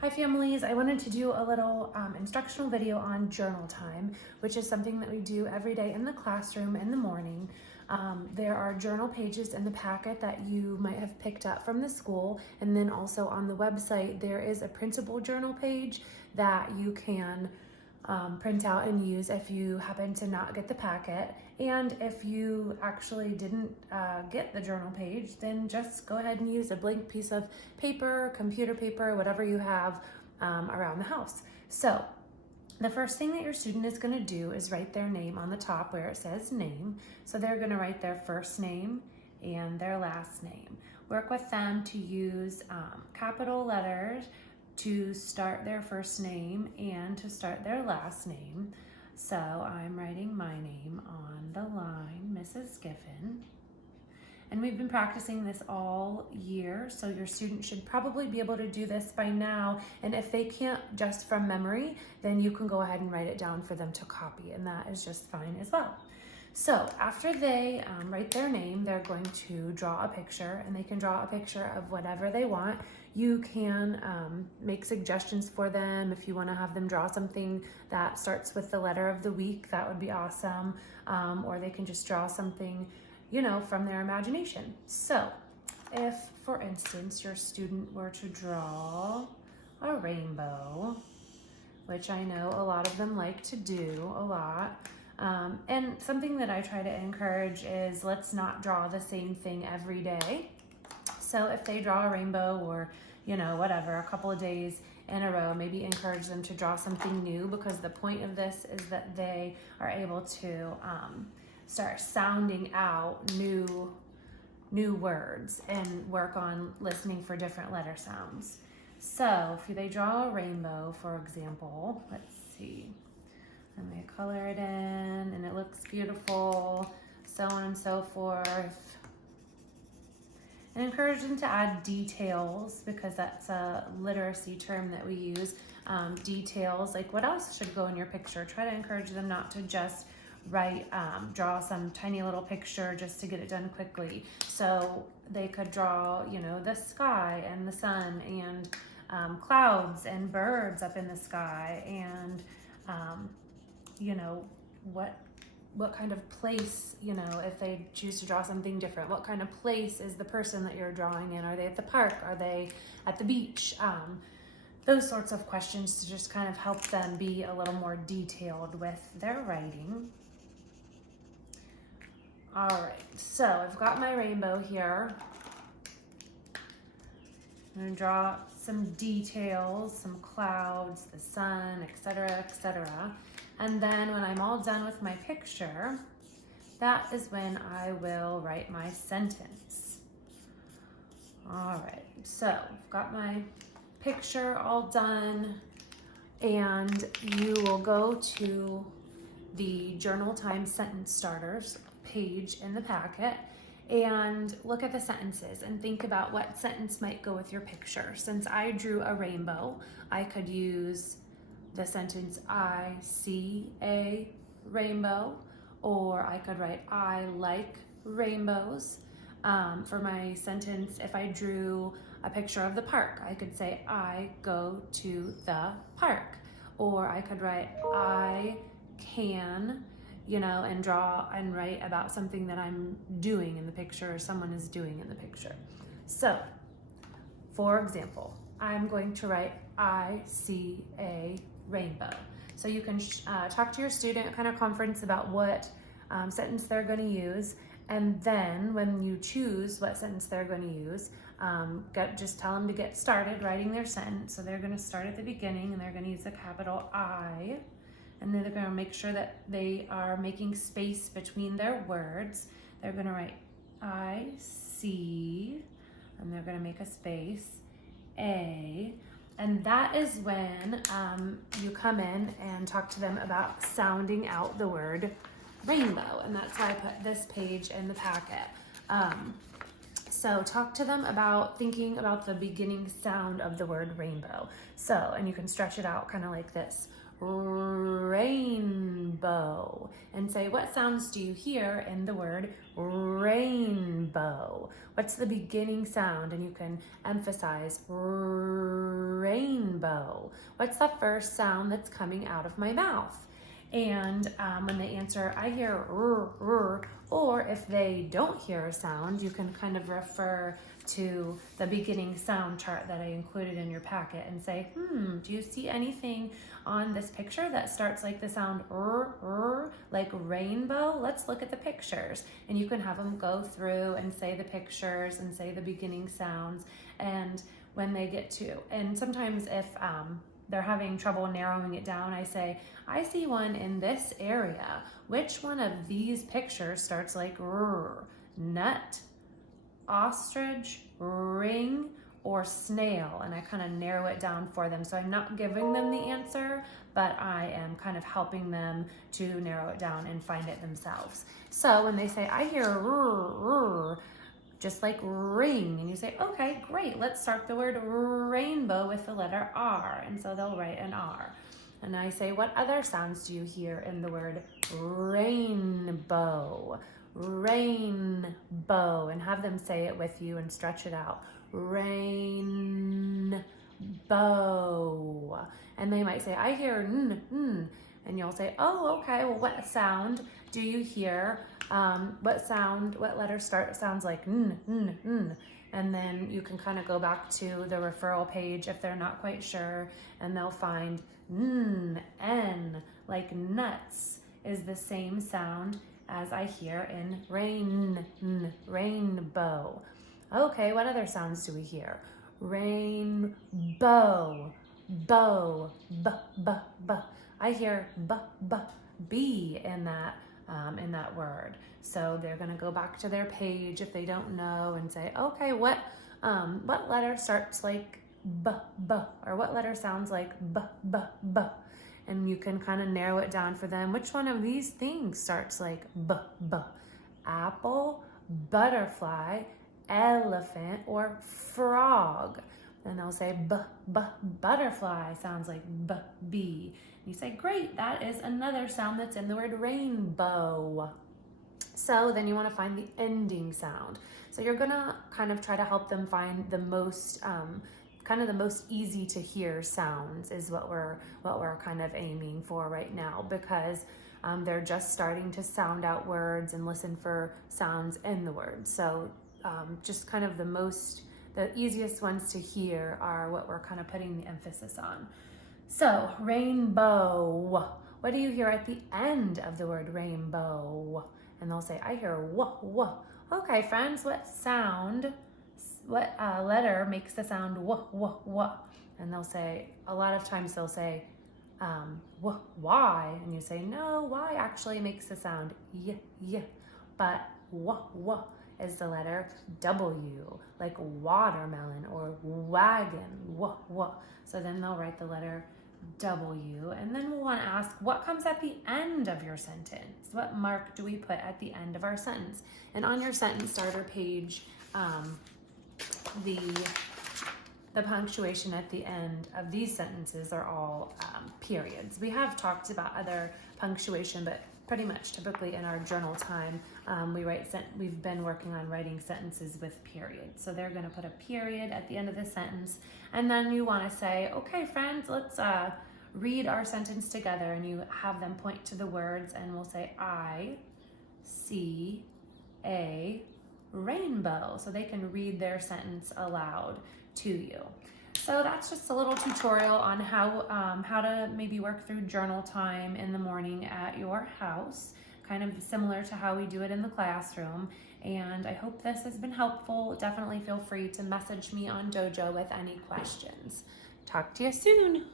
Hi families, I wanted to do a little instructional video on journal time, which is something that we do every day in the classroom in the morning. There are journal pages in the packet that you might have picked up from the school, and then also on the website there is a printable journal page that you can print out and use if you happen to not get the packet. And if you actually didn't get the journal page, then just go ahead and use a blank piece of paper, computer paper, whatever you have around the house. So the first thing that your student is going to do is write their name on the top where it says name. So they're going to write their first name and their last name. Work with them to use capital letters to start their first name and to start their last name. So I'm writing my name on the line, Mrs. Giffin. And we've been practicing this all year, so your student should probably be able to do this by now. And if they can't just from memory, then you can go ahead and write it down for them to copy, and that is just fine as well. So after they write their name, they're going to draw a picture, and they can draw a picture of whatever they want. You can make suggestions for them. If you want to have them draw something that starts with the letter of the week, that would be awesome. Or they can just draw something, you know, from their imagination. So if, for instance, your student were to draw a rainbow, which I know a lot of them like to do a lot, and something that I try to encourage is let's not draw the same thing every day. So if they draw a rainbow or, you know, whatever, a couple of days in a row, maybe encourage them to draw something new, because the point of this is that they are able to start sounding out new words and work on listening for different letter sounds. So if they draw a rainbow, for example, let's see, and they color it in and it looks beautiful, so on and so forth. And encourage them to add details, because that's a literacy term that we use. Details, like what else should go in your picture. Try to encourage them not to just draw some tiny little picture just to get it done quickly. So they could draw, you know, the sky and the sun and clouds and birds up in the sky, and you know, what kind of place, you know, if they choose to draw something different, what kind of place is the person that you're drawing in? Are they at the park? Are they at the beach? Those sorts of questions to just kind of help them be a little more detailed with their writing. All right, so I've got my rainbow here. I'm gonna draw some details, some clouds, the sun, etc., etc. And then when I'm all done with my picture, that is when I will write my sentence. All right, so I've got my picture all done, and you will go to the Journal Time Sentence Starters page in the packet and look at the sentences and think about what sentence might go with your picture. Since I drew a rainbow, I could use the sentence, I see a rainbow, or I could write, I like rainbows. For my sentence, if I drew a picture of the park, I could say, I go to the park. Or I could write, I can, you know, and draw and write about something that I'm doing in the picture or someone is doing in the picture. So, for example, I'm going to write, I see a rainbow. So you can talk to your student at kind of conference about what sentence they're going to use, and then when you choose what sentence they're going to use, just tell them to get started writing their sentence. So they're going to start at the beginning, and they're going to use a capital I, and then they're going to make sure that they are making space between their words. They're going to write I see, and they're going to make a space, A. And that is when you come in and talk to them about sounding out the word rainbow. And that's why I put this page in the packet. So talk to them about thinking about the beginning sound of the word rainbow. So, and you can stretch it out kind of like this. rainbow. And say, what sounds do you hear in the word rainbow? What's the beginning sound? And you can emphasize rainbow. What's the first sound that's coming out of my mouth? And when they answer, I hear or if they don't hear a sound, you can kind of refer to the beginning sound chart that I included in your packet and say, do you see anything on this picture that starts like the sound like rainbow? Let's look at the pictures. And you can have them go through and say the pictures and say the beginning sounds. And when they get to, and sometimes if they're having trouble narrowing it down, I say, I see one in this area. Which one of these pictures starts like nut, ostrich, ring, or snail? And I kind of narrow it down for them. So I'm not giving them the answer, but I am kind of helping them to narrow it down and find it themselves. So when they say, I hear just like ring, and you say, okay, great, let's start the word rainbow with the letter R. And so they'll write an R. And I say, what other sounds do you hear in the word rainbow? Rainbow. And have them say it with you and stretch it out. Rainbow. And they might say, I hear n. And you'll say, oh, okay, well, what sound do you hear? What letter sounds like n? And then you can kind of go back to the referral page if they're not quite sure, and they'll find n, like nuts, is the same sound as I hear in rainbow. Okay, what other sounds do we hear? Rainbow, bow, b. I hear b in that word. So they're going to go back to their page if they don't know and say, okay, what letter starts like b, or what letter sounds like b. And you can kind of narrow it down for them. Which one of these things starts like b? Apple, butterfly, elephant, or frog. And they'll say butterfly sounds like b. You say, great, that is another sound that's in the word rainbow. So then you want to find the ending sound. So you're gonna kind of try to help them find the most, kind of the most easy to hear sounds is what we're kind of aiming for right now, because they're just starting to sound out words and listen for sounds in the words. So just kind of the easiest ones to hear are what we're kind of putting the emphasis on. So rainbow, what do you hear at the end of the word rainbow? And they'll say, I hear w. Okay, friends, what letter makes the sound w? And they'll say, a lot of times they'll say, Y, and you say, no, Y actually makes the sound y. But w is the letter W, like watermelon or wagon, w. So then they'll write the letter W, and then we'll want to ask, what comes at the end of your sentence? What mark do we put at the end of our sentence? And on your sentence starter page, the punctuation at the end of these sentences are all periods. We have talked about other punctuation, but pretty much typically in our journal time, we've been working on writing sentences with periods. So they're going to put a period at the end of the sentence, and then you want to say, okay, friends, let's read our sentence together, and you have them point to the words, and we'll say, I see a rainbow, so they can read their sentence aloud to you. So that's just a little tutorial on how to maybe work through journal time in the morning at your house, kind of similar to how we do it in the classroom. And I hope this has been helpful. Definitely feel free to message me on Dojo with any questions. Talk to you soon.